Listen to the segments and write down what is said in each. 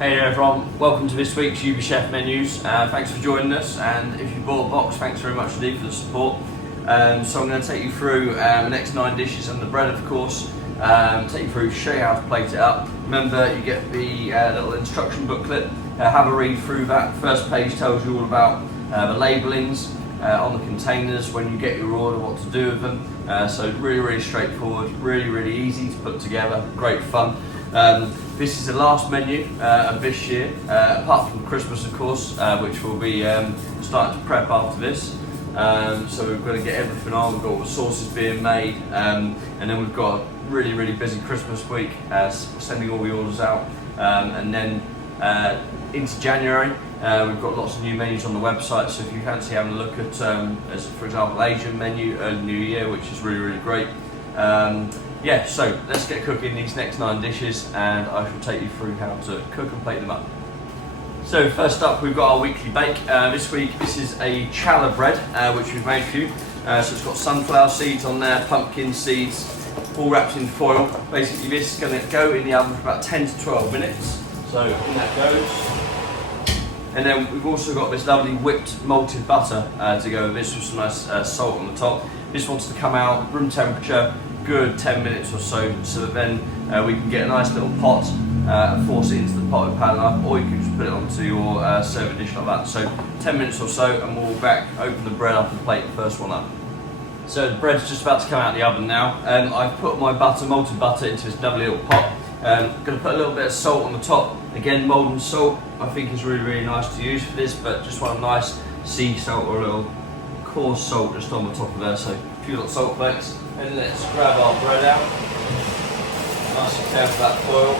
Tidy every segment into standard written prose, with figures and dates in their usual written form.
Hey there everyone, welcome to this week's UBChef menus. Thanks for joining us, and if you bought a box, thanks very much indeed for the support. So I'm going to take you through the next 9 dishes and the bread, of course. Take you through, show you how to plate it up. Remember, you get the little instruction booklet. Have a read through that. First page tells you all about the labellings on the containers when you get your order, what to do with them. So really straightforward, really easy to put together, great fun. This is the last menu of this year, apart from Christmas of course, which we'll be starting to prep after this. So we're going to get everything on, we've got all the sauces being made, and then we've got a really busy Christmas week, sending all the orders out, and then into January we've got lots of new menus on the website, so if you fancy having a look at, as for example, Asian menu, early New Year, which is really great. Yeah, so let's get cooking these next 9 dishes, and I shall take you through how to cook and plate them up. So first up, we've got our weekly bake. This week, this is a challah bread, which we've made for you. So it's got sunflower seeds on there, pumpkin seeds, all wrapped in foil. Basically, this is going to go in the oven for about 10 to 12 minutes. So in that goes. And then we've also got this lovely whipped malted butter to go with this, with some nice salt on the top. This wants to come out room temperature, good 10 minutes or so that then we can get a nice little pot and force it into the pot with pan up, or you can just put it onto your serving dish like that. So 10 minutes or so, and we'll back, open the bread up and plate the first one up. So the bread's just about to come out of the oven now. I've put my butter, malted butter, into this lovely little pot. I'm going to put a little bit of salt on the top. Again, molten salt I think is really nice to use for this, but just want a nice sea salt or a little coarse salt just on the top of there. So a few little salt flakes. And let's grab our bread out. Nice and careful that foil.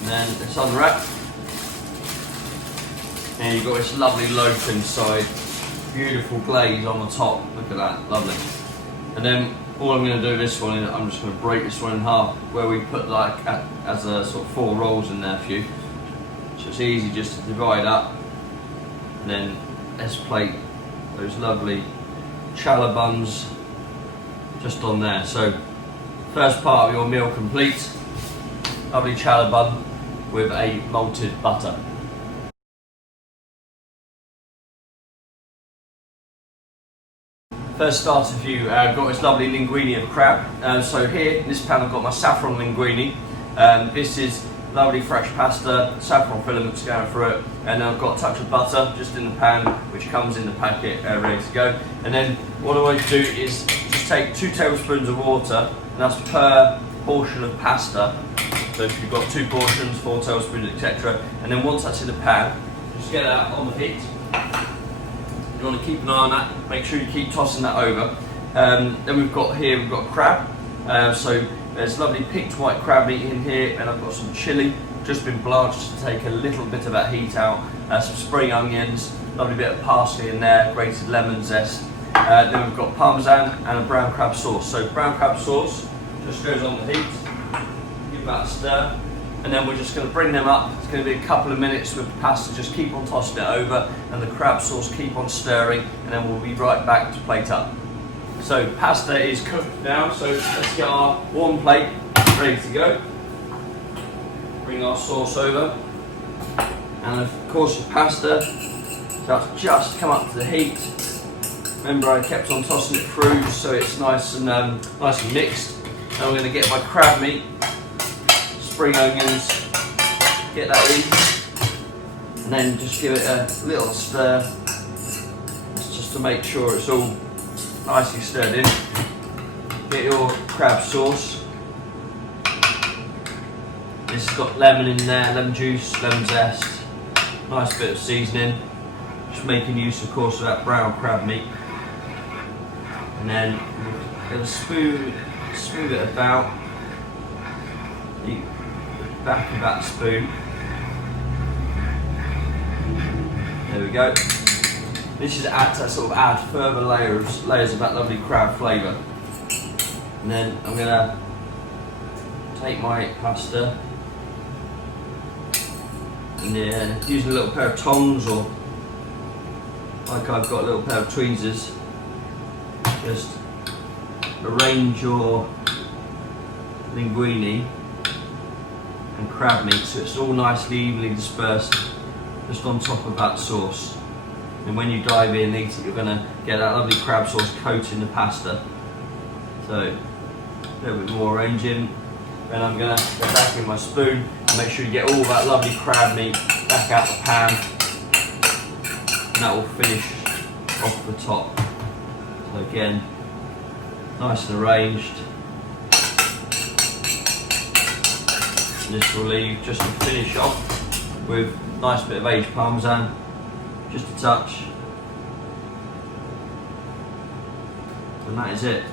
And then let's unwrap. And you've got this lovely loaf inside. Beautiful glaze on the top. Look at that, lovely. And then all I'm going to do with this one is I'm just going to break this one in half, where we put like as a sort of 4 rolls in there for you. So it's easy just to divide up. And then let's plate those lovely challah buns just on there. So first part of your meal complete, lovely challah bun with a malted butter. First starter for you, I've got this lovely linguini of crab. So here in this pan I've got my saffron linguini. This is lovely fresh pasta, saffron filaments going through it, and I've got a touch of butter just in the pan, which comes in the packet ready to go. And then what I want to do is just take 2 tablespoons of water, and that's per portion of pasta. So if you've got 2 portions, 4 tablespoons, etc. And then once that's in the pan, just get that on the heat. You want to keep an eye on that, make sure you keep tossing that over. Then we've got crab. So there's lovely picked white crab meat in here, and I've got some chilli, just been blanched to take a little bit of that heat out. Some spring onions, lovely bit of parsley in there, grated lemon zest. Then we've got parmesan and a brown crab sauce. So brown crab sauce just goes on the heat, give that a stir, and then we're just going to bring them up. It's going to be a couple of minutes with the pasta, just keep on tossing it over, and the crab sauce keep on stirring, and then we'll be right back to plate up. So pasta is cooked now, so let's get our warm plate ready to go. Bring our sauce over, and of course the pasta, that's just come up to the heat. Remember, I kept on tossing it through so it's nice and mixed. Now I'm going to get my crab meat, spring onions, get that in, and then just give it a little stir, just to make sure it's all nicely stirred in. Get your crab sauce. This has got lemon in there, lemon juice, lemon zest, nice bit of seasoning. Just making use, of course, of that brown crab meat. And then get a spoon, smooth it about the back of that spoon. There we go. This is to add further layers of that lovely crab flavour. And then I'm going to take my pasta, and using a little pair of tongs, or like I've got a little pair of tweezers, just arrange your linguini and crab meat, so it's all nicely evenly dispersed just on top of that sauce. And when you dive in and eat it, you're going to get that lovely crab sauce coating the pasta. So a little bit more arranging. Then I'm going to go back in my spoon and make sure you get all that lovely crab meat back out the pan, and that will finish off the top. So again, nice and arranged. And this will leave just to finish off with a nice bit of aged parmesan, just a touch. And that is it.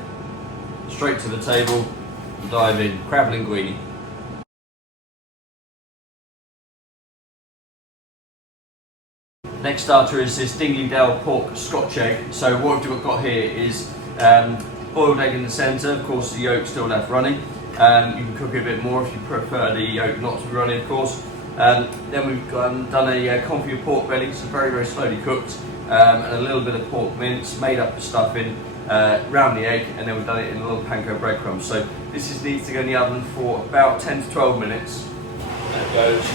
Straight to the table and dive in. Crab linguini. Next starter is this Dingley Dell pork Scotch egg. So what we've got here is boiled egg in the centre, of course the yolk still left running. You can cook it a bit more if you prefer the yolk not to be running, of course. Then we've done a confit of pork belly, so very, very slowly cooked, and a little bit of pork mince made up of stuffing round the egg, and then we've done it in a little panko breadcrumbs. So this needs to go in the oven for about 10 to 12 minutes. There it goes.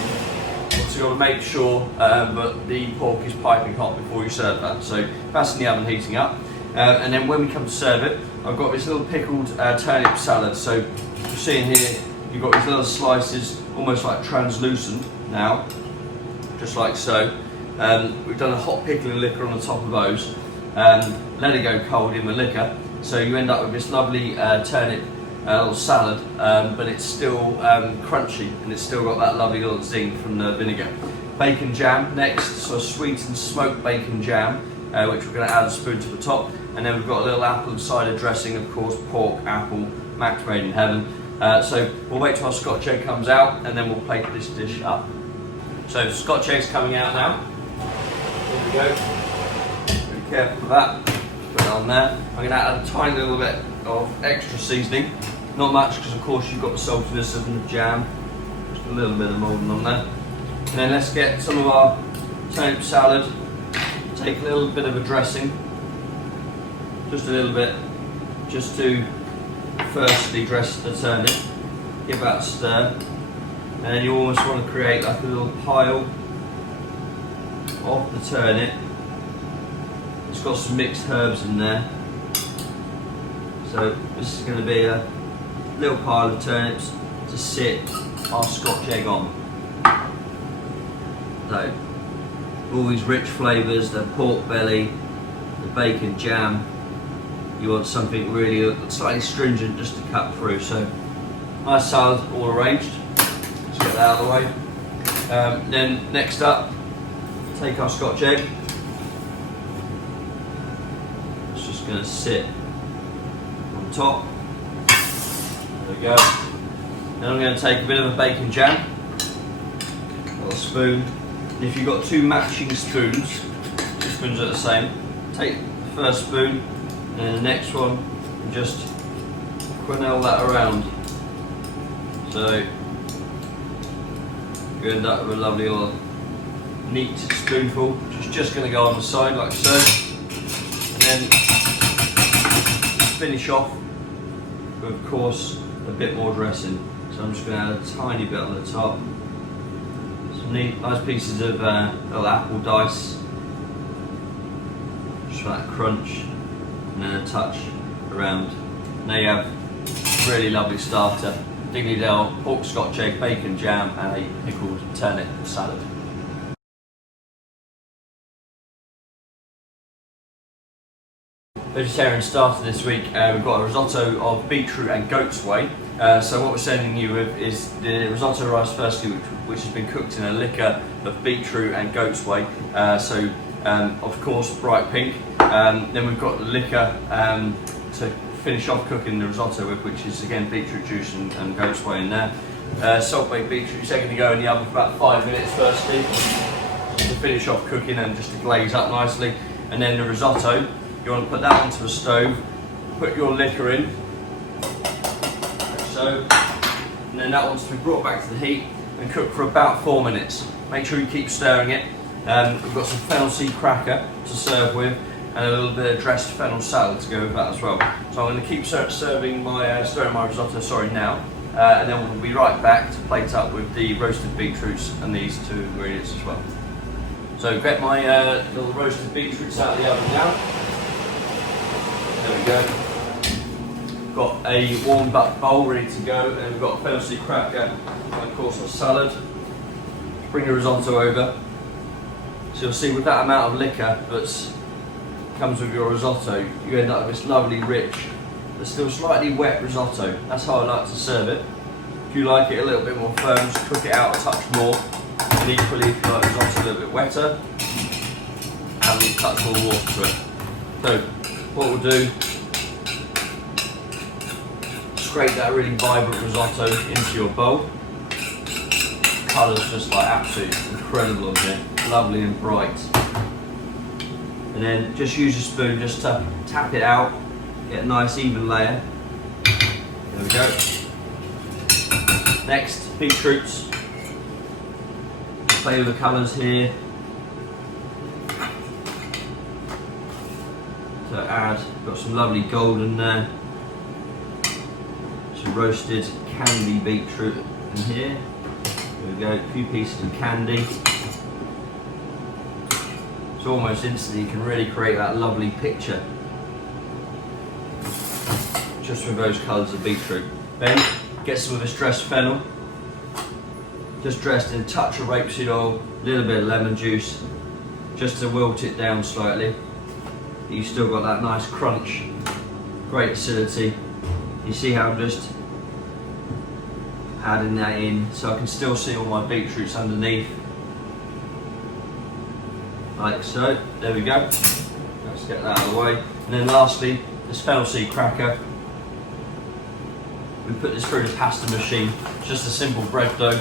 So you've got to make sure that the pork is piping hot before you serve that. So that's in the oven heating up. And then when we come to serve it, I've got this little pickled turnip salad. So you're seeing here, you've got these little slices, almost like translucent now, just like so. We've done a hot pickling liquor on the top of those. Let it go cold in the liquor. So you end up with this lovely turnip little salad, but it's still crunchy, and it's still got that lovely little zing from the vinegar. Bacon jam next, so a sweet and smoked bacon jam, which we're going to add a spoon to the top. And then we've got a little apple cider dressing, of course, pork, apple, Max made in heaven. So we'll wait till our Scotch egg comes out, and then we'll plate this dish up. So Scotch egg's coming out now. There we go. Be careful with that. Put it on there. I'm going to add a tiny little bit of extra seasoning. Not much, because of course you've got the saltiness of the jam. Just a little bit of moulding on there. And then let's get some of our turnip salad. Take a little bit of a dressing. Just a little bit. Just to firstly dress the turnip. Give that a stir. And then you almost want to create like a little pile of the turnip. It's got some mixed herbs in there. So this is going to be a little pile of turnips to sit our Scotch egg on. So all these rich flavours, the pork belly, the bacon jam. You want something really slightly stringent just to cut through. So nice salad all arranged. Let's get that out of the way. Then next up, take our Scotch egg. It's just going to sit on top. There we go. Then I'm going to take a bit of a bacon jam, a little spoon. And if you've got two matching spoons, two spoons are the same, take the first spoon and then the next one and just quenelle that around. So you end up with a lovely little neat spoonful, which is just going to go on the side like so. And then finish off with, of course, a bit more dressing. So I'm just going to add a tiny bit on the top. Some neat, nice pieces of little apple dice, just for that crunch, and then a touch around. Now you have a really lovely starter: Dingley Dell pork Scotch egg, bacon jam, and a pickled turnip salad. Vegetarian starter this week, we've got a risotto of beetroot and goat's whey. So what we're sending you with is the risotto rice firstly, which has been cooked in a liquor of beetroot and goat's whey. Of course bright pink. Then we've got the liquor to finish off cooking the risotto with, which is again beetroot juice and goat's whey in there. Salt baked beetroot, so going to go in the oven for about 5 minutes firstly to finish off cooking and just to glaze up nicely. And then the risotto, you want to put that onto the stove, put your liquor in, like so, and then that wants to be brought back to the heat and cook for about 4 minutes. Make sure you keep stirring it. We've got some fennel seed cracker to serve with, and a little bit of dressed fennel salad to go with that as well. So I'm going to keep stirring my risotto now, and then we'll be right back to plate up with the roasted beetroots and these 2 ingredients as well. So get my little roasted beetroots out of the oven now. There we go. Got a warmed up bowl ready to go, and we've got a fennel seed cracker and of course our salad. Bring your risotto over. So you'll see with that amount of liquor that comes with your risotto, you end up with this lovely rich but still slightly wet risotto. That's how I like to serve it. If you like it a little bit more firm, just cook it out a touch more. And equally, if you like risotto a little bit wetter, add a touch more water to it. So what we'll do, scrape that really vibrant risotto into your bowl. Colour's just like absolutely incredible on here, lovely and bright. And then just use a spoon just to tap it out, get a nice even layer. There we go. Next, beetroots. Play with the colours here. So add, got some lovely golden there. Some roasted candy beetroot in here. There we go, a few pieces of candy. So almost instantly you can really create that lovely picture just with those colours of beetroot. Then get some of this dressed fennel, just dressed in a touch of rapeseed oil, a little bit of lemon juice, just to wilt it down slightly. You've still got that nice crunch, great acidity. You see how I'm just adding that in so I can still see all my beetroots underneath. Like so, there we go. Let's get that out of the way. And then lastly, this fennel seed cracker. We put this through the pasta machine, just a simple bread dough.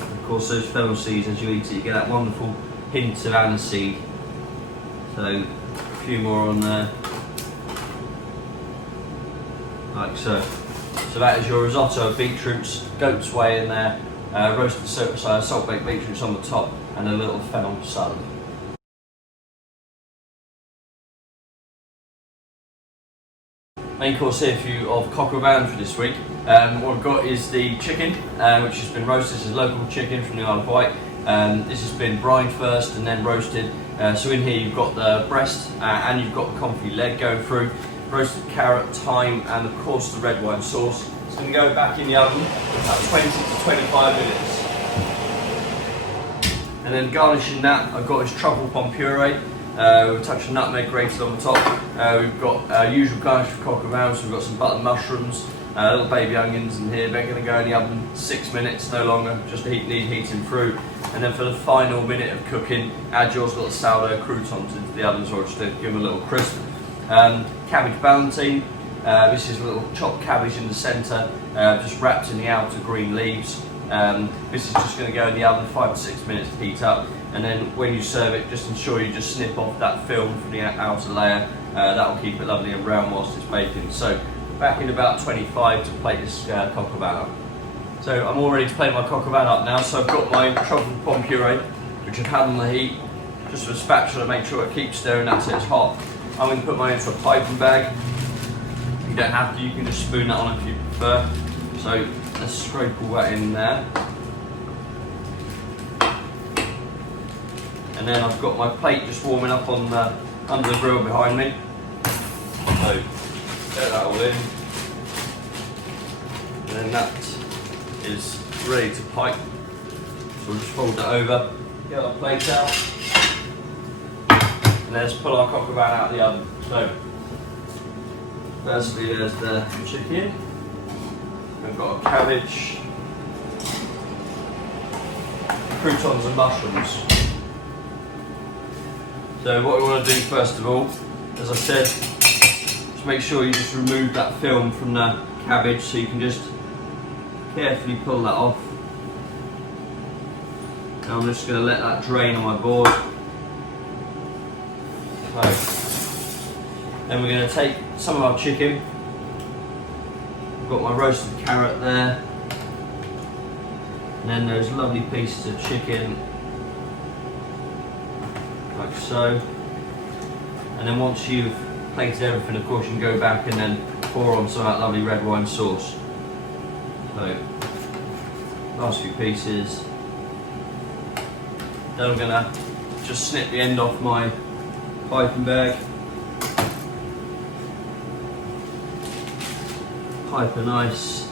Of course, those fennel seeds, as you eat it, you get that wonderful hint of aniseed. So, a few more on there. Like so. So that is your risotto of beetroots, goat's whey in there, roasted salt baked beetroots on the top, and a little fennel salad. Main course here for you of coq au vin for this week. What I've got is the chicken, which has been roasted. This is local chicken from the Isle of Wight. This has been brined first and then roasted. So in here you've got the breast and you've got the confit leg going through. Roasted carrot, thyme, and of course the red wine sauce. It's going to go back in the oven about 20 to 25 minutes. And then garnishing that, I've got this truffle pommes puree with a touch of nutmeg grated on the top. We've got usual garnish for coq au vin, so we've got some buttered mushrooms, little baby onions in here. They're going to go in the oven 6 minutes, no longer, just need heating through. And then for the final minute of cooking, add your little sourdough croutons into the oven as well, just to give them a little crisp. Cabbage ballantine. This is a little chopped cabbage in the centre, just wrapped in the outer green leaves. This is just going to go in the oven 5 to 6 minutes to heat up, and then when you serve it, just ensure you just snip off that film from the outer layer. That will keep it lovely and brown whilst it's baking. So back in about 25 to plate this coq au vin up. So I'm all ready to plate my coq au vin up now. So I've got my truffle pommes puree, which I've had on the heat, just with a spatula to make sure it keeps stirring until it's hot. I'm going to put mine into a piping bag. You don't have to, you can just spoon that on if you prefer. So let's scrape all that in there. And then I've got my plate just warming up on under the grill behind me. So get that all in. And then that is ready to pipe. So we'll just fold that over, get our plate out. And let's pull our coq au vin out of the oven. So, firstly there's the chicken. We've got a cabbage, croutons and mushrooms. So what we want to do first of all, as I said, just make sure you just remove that film from the cabbage, so you can just carefully pull that off. And I'm just going to let that drain on my board. Then we're going to take some of our chicken. I've got my roasted carrot there, and then those lovely pieces of chicken, like so. And then once you've plated everything, of course, you can go back and then pour on some of that lovely red wine sauce. So, last few pieces. Then I'm gonna just snip the end off my piping bag. Pipe a nice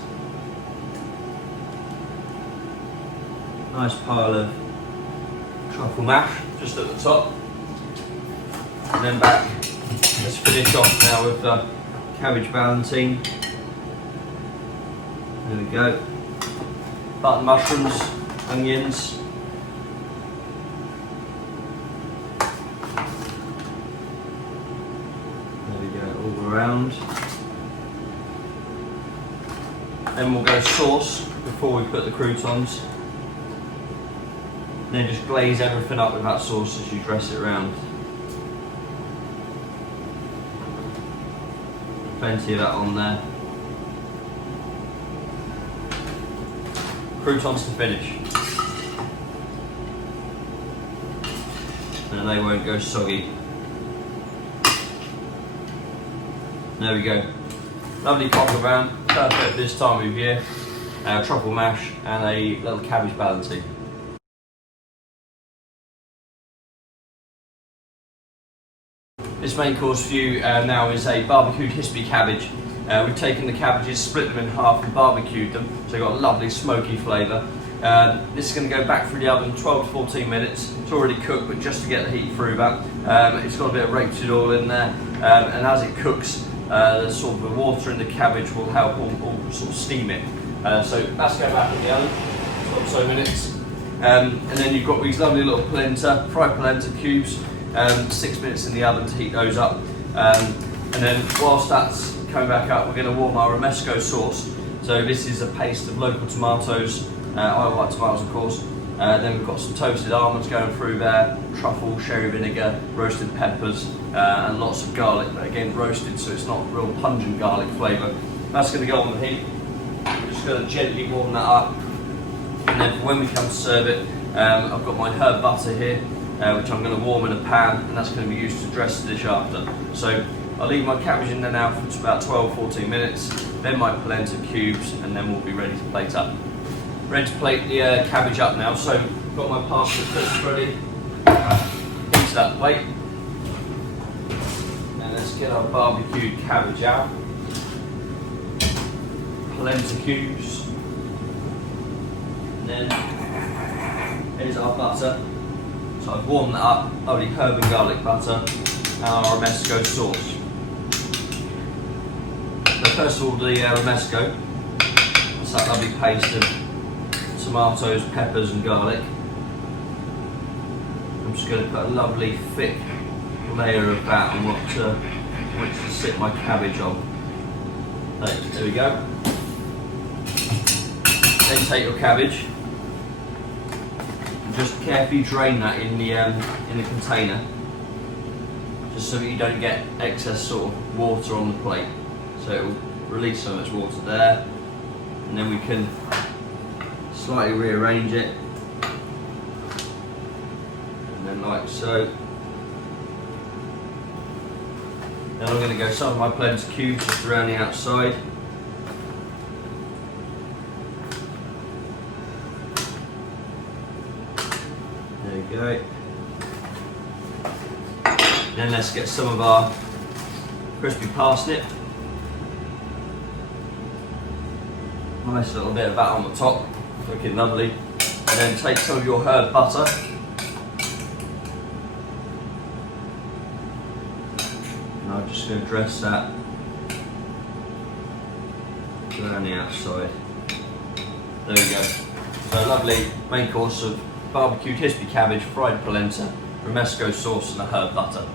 pile of truffle mash just at the top. And then back, let's finish off now with the cabbage ballantine. There we go. Button mushrooms, onions. There we go, all around. Then we'll go sauce before we put the croutons. And then just glaze everything up with that sauce as you dress it around. Plenty of that on there. Croutons to finish. And they won't go soggy. There we go. Lovely cocker brown, perfect this time of year. Truffle mash and a little cabbage ballantine. This main course for you now is a barbecued Hispi cabbage. We've taken the cabbages, split them in half and barbecued them, so you've got a lovely smoky flavour. This is going to go back through the oven 12 to 14 minutes. It's already cooked, but just to get the heat through that. It's got a bit of rapeseed oil in there, and as it cooks, the sort of the water in the cabbage will help all sort of steam it. So that's going back in the oven, 12 or so minutes. And then you've got these lovely little polenta, fried polenta cubes, 6 minutes in the oven to heat those up. And then whilst that's coming back up, we're going to warm our romesco sauce. So this is a paste of local tomatoes, white tomatoes of course. Then we've got some toasted almonds going through there, truffle, sherry vinegar, roasted peppers, and lots of garlic, but again roasted so it's not real pungent garlic flavour. That's going to go on the heat. We're just going to gently warm that up. And then when we come to serve it, I've got my herb butter here, which I'm going to warm in a pan, and that's going to be used to dress the dish after. So I'll leave my cabbage in there now for about 12-14 minutes, then my polenta cubes, and then we'll be ready to plate up. Ready to plate the cabbage up now, so I've got my pasta clips ready into that plate. And let's get our barbecued cabbage out. Polenta cubes. And then here's our butter. So I've warmed that up, lovely herb and garlic butter, and our romesco sauce. So first of all, the romesco. It's that lovely paste of tomatoes, peppers and garlic. I'm just going to put a lovely thick layer of that on which to sit my cabbage on. There we go. Then take your cabbage and just carefully drain that in the container, just so that you don't get excess sort of water on the plate. So it will release so much water there, and then we can slightly rearrange it, and then like so. Then I'm going to go some of my polenta cubes just around the outside. There we go. Then let's get some of our crispy parsnip. Nice little bit of that on the top. Looking lovely. And then take some of your herb butter. And I'm just going to dress that around the outside. There we go. So a lovely main course of barbecued Hispi cabbage, fried polenta, romesco sauce and a herb butter.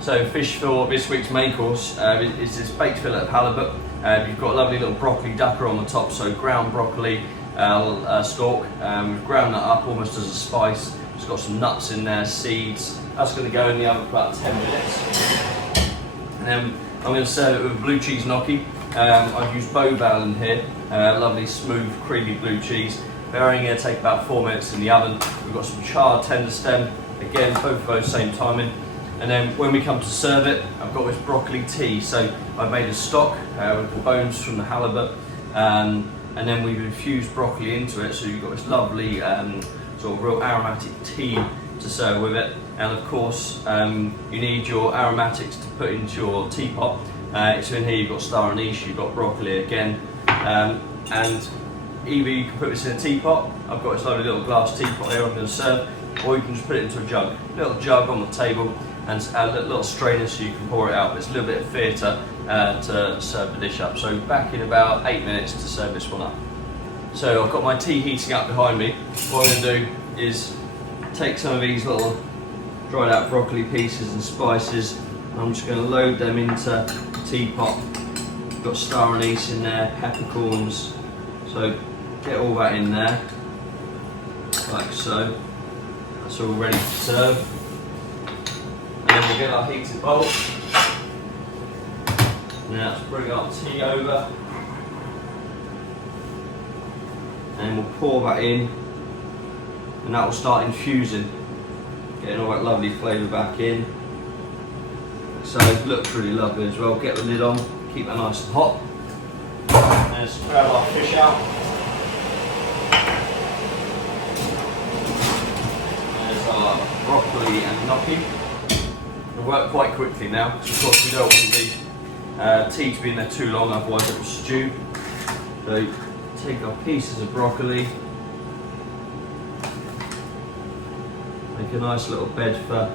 So fish for this week's main course is this baked fillet of halibut. You've got a lovely little broccoli dukkah on the top, so ground broccoli stalk. We've ground that up almost as a spice. It's got some nuts in there, seeds. That's going to go in the oven for about 10 minutes. And then I'm going to serve it with blue cheese gnocchi. I've used Boval in here, lovely smooth creamy blue cheese. They're only going to take about 4 minutes in the oven. We've got some charred tender stem, Again, both of those same timing. And then when we come to serve it, I've got this broccoli tea. So I've made a stock with the bones from the halibut, and then we've infused broccoli into it. So you've got this lovely sort of real aromatic tea to serve with it. And of course, you need your aromatics to put into your teapot. So in here you've got star anise, you've got broccoli again, and either you can put this in a teapot. I've got this lovely little glass teapot here I'm going to serve, or you can just put it into a jug. Little jug on the table, and a little strainer so you can pour it out. But it's a little bit of theatre to serve the dish up. So back in about 8 minutes to serve this one up. So I've got my tea heating up behind me. What I'm going to do is take some of these little dried out broccoli pieces and spices. I'm just going to load them into the teapot. Got star anise in there, peppercorns. So get all that in there, like so. That's all ready to serve. And then we'll get our heated bowl. Now let's bring our tea over. And we'll pour that in. And that will start infusing. Getting all that lovely flavour back in. So it looks really lovely as well. Get the lid on, keep that nice and hot. And let's grab our fish out. There's our broccoli and gnocchi. It'll work quite quickly now, because of course we don't want the tea to be in there too long, otherwise it will stew. So take our pieces of broccoli. Make a nice little bed for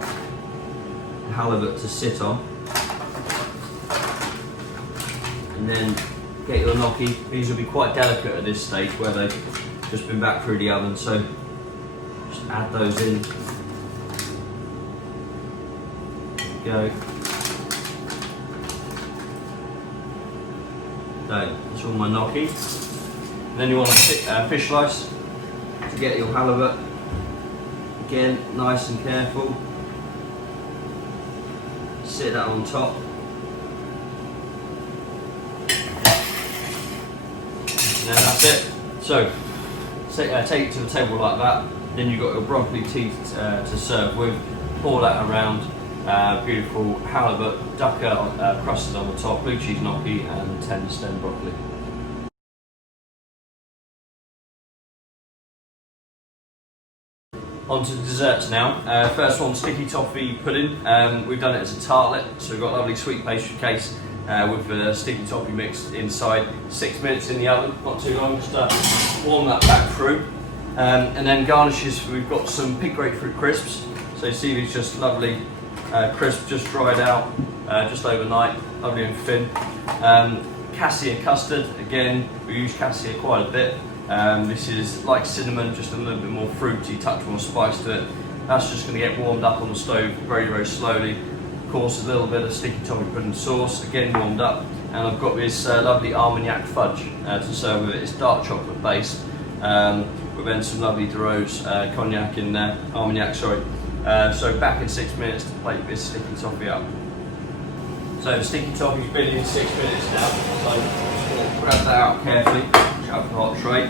the halibut to sit on. And then get your gnocchi. These will be quite delicate at this stage where they've just been back through the oven, so just add those in. Go. So that's all my gnocchi. And then you want a fish slice to get your halibut. Again, nice and careful. Sit that on top. And then that's it. So take it to the table like that. Then you've got your broccoli tea to serve with. Pour that around. Beautiful halibut, dukkah crusted on the top, blue cheese gnocchi and tender stem broccoli. On to the desserts now. First one, sticky toffee pudding. We've done it as a tartlet, so we've got a lovely sweet pastry case with the sticky toffee mix inside. 6 minutes in the oven, not too long, just to warm that back through. And then garnishes, we've got some pink grapefruit crisps. So you see these just lovely crisp, just dried out, just overnight, lovely and thin. Cassia custard, again, we use cassia quite a bit. This is like cinnamon, just a little bit more fruity, touch more spice to it. That's just going to get warmed up on the stove very, very slowly. Of course, a little bit of sticky toffee pudding sauce, again warmed up. And I've got this lovely Armagnac fudge to serve with it. It's dark chocolate based, with then some lovely de Rose cognac in there, Armagnac, sorry. So back in 6 minutes to plate this sticky toffee up. So the sticky toffee's been in 6 minutes now, so just going to grab that out carefully, out of the hot tray,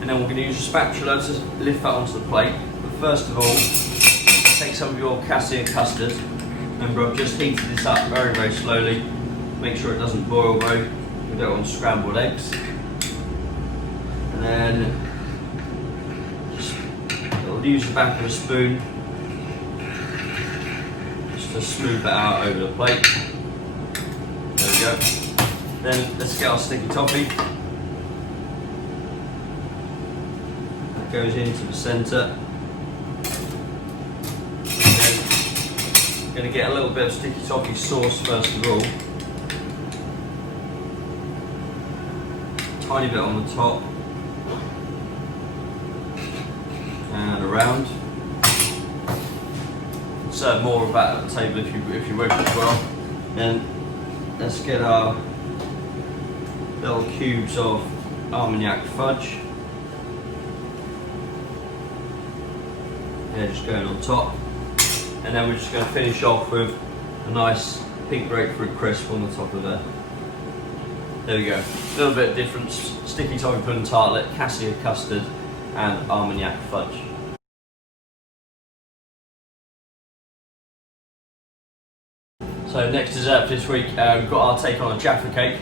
and then we're going to use a spatula to lift that onto the plate. But first of all, take some of your cassia custard. Remember, I've just heated this up very, very slowly. Make sure it doesn't boil though. We don't want scrambled eggs. And then just use the back of a spoon just to smooth that out over the plate. There we go. Then let's get our sticky toffee. That goes into the centre. And then I'm going to get a little bit of sticky toffee sauce first of all. Tiny bit on the top. And around. Serve more of that at the table if you wish as well. Then let's get our little cubes of Armagnac fudge. Yeah, just going on top. And then we're just going to finish off with a nice pink grapefruit crisp on the top of there. There we go. A little bit of difference. Sticky toffee pudding tartlet, cassia custard and Armagnac fudge. So next dessert for this week, we've got our take on a Jaffa Cake.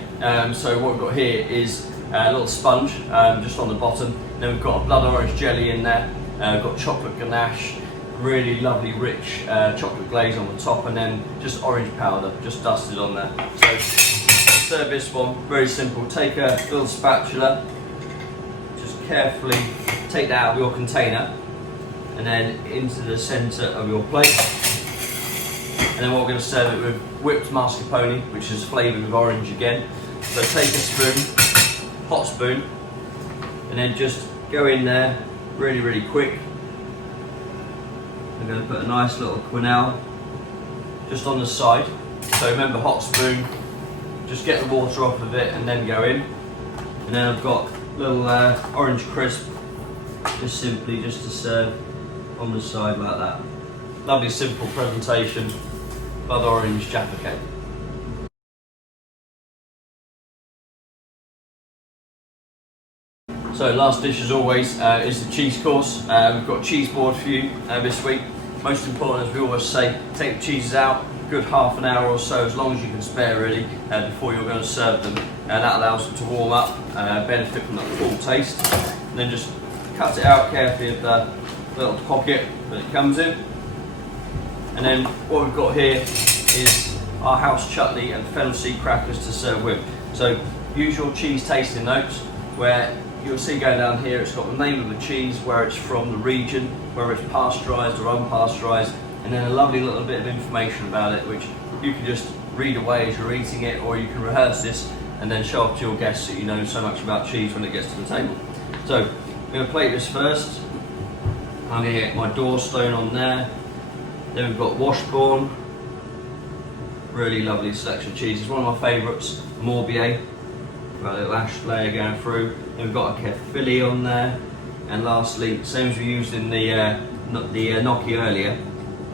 So what we've got here is a little sponge just on the bottom. Then we've got a blood orange jelly in there. We've got chocolate ganache, really lovely rich chocolate glaze on the top, and then just orange powder just dusted on there. So to serve this one, very simple. Take a little spatula, just carefully take that out of your container and then into the centre of your plate. And then what we're going to serve it with whipped mascarpone, which is flavoured with orange again. So take a spoon, hot spoon, and then just go in there really quick. I'm going to put a nice little quenelle just on the side. So remember, hot spoon, just get the water off of it and then go in. And then I've got little orange crisp, just simply just to serve on the side like that. Lovely simple presentation, blood orange Jaffa Cake. So last dish as always is the cheese course. We've got cheese board for you this week. Most important, as we always say, take the cheeses out, good half an hour or so, as long as you can spare really, before you're going to serve them. That allows them to warm up, benefit from that full taste. And then just cut it out carefully of the little pocket that it comes in. And then what we've got here is our house chutney and fennel seed crackers to serve with. So use your cheese tasting notes, where you'll see going down here it's got the name of the cheese, where it's from, the region, whether it's pasteurised or unpasteurised, and then a lovely little bit of information about it, which you can just read away as you're eating it, or you can rehearse this and then show off to your guests that you know so much about cheese when it gets to the table. So I'm going to plate this first. I'm going to get my doorstone on there. Then we've got Washbourne, really lovely selection of cheeses. One of my favourites, Morbier, got a little ash layer going through. Then we've got a Fillet on there, and lastly, same as we used in the gnocchi earlier,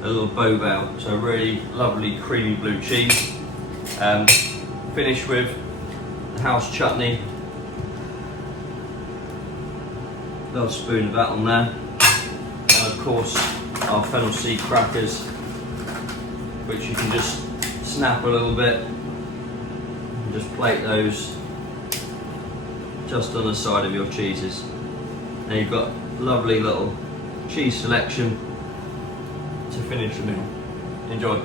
a little Beauvais. So really lovely creamy blue cheese. Finish with the house chutney. Little spoon of that on there. And of course, our fennel seed crackers, which you can just snap a little bit and just plate those just on the side of your cheeses. And you've got lovely little cheese selection to finish the meal. Enjoy.